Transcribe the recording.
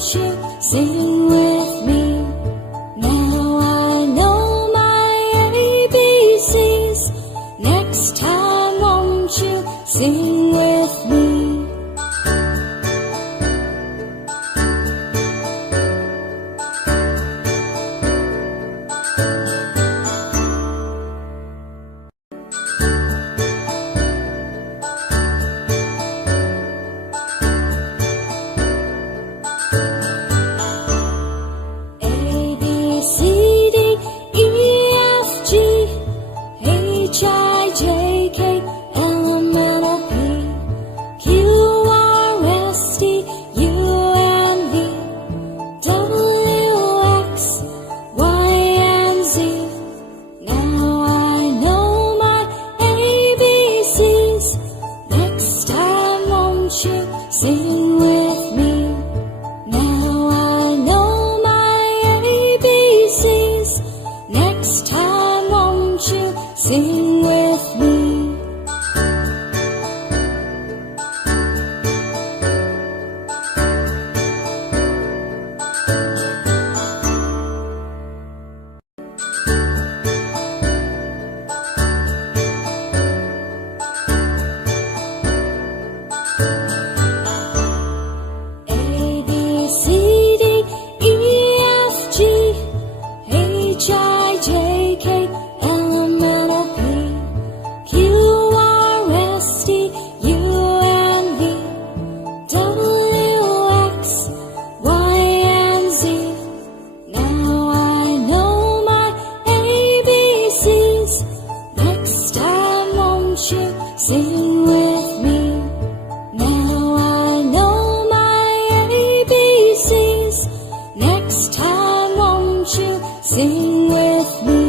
won't you sing with me? Now I know my ABCs. Next time, won't you sing with me? Sing with me. Now I know my ABCs. Next time, won't you sing with me? Sing with me. Now I know my ABCs. Next time, won't you sing with me?